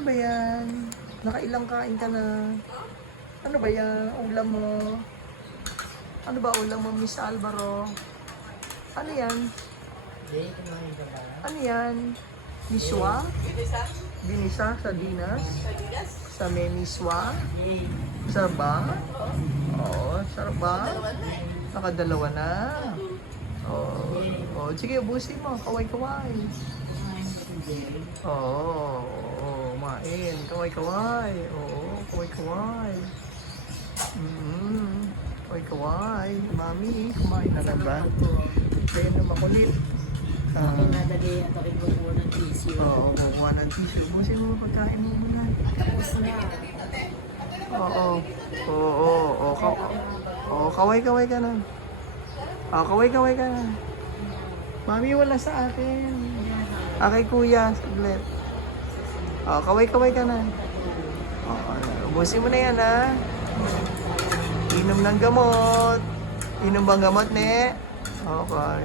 Ano ba yan? Nakailang kain ka na? Ano ba yan? Ulam mo? Ano ba ulam mo, Miss Alvaro? Ano yan? Ano yan? Miswa? Binisa? Sardinas? Sa may miswa? Sarap ba? Oo, sarap ba? Nakadalawa na. Oo, oh, sige, ubusin mo. Kaway-kaway. Oo, kumain. Kaway-kaway. Oo, kaway-kaway. Kaway-kaway. Mami, kumain na ba? Kaya na makulit. Nadali at aking kukuha ng tissue. Oo, kukuha ng tissue. Ubusin mo pagkain mo muna. Tapos na. Oo, kaway-kaway ka na. Kaway-kaway ka na. Mami, wala sa akin. Kay kuya, saglit. Kaway-kaway ka na. Ubusin mo na yan, ha? Inom ng gamot. Inom bang gamot, ne? Okay.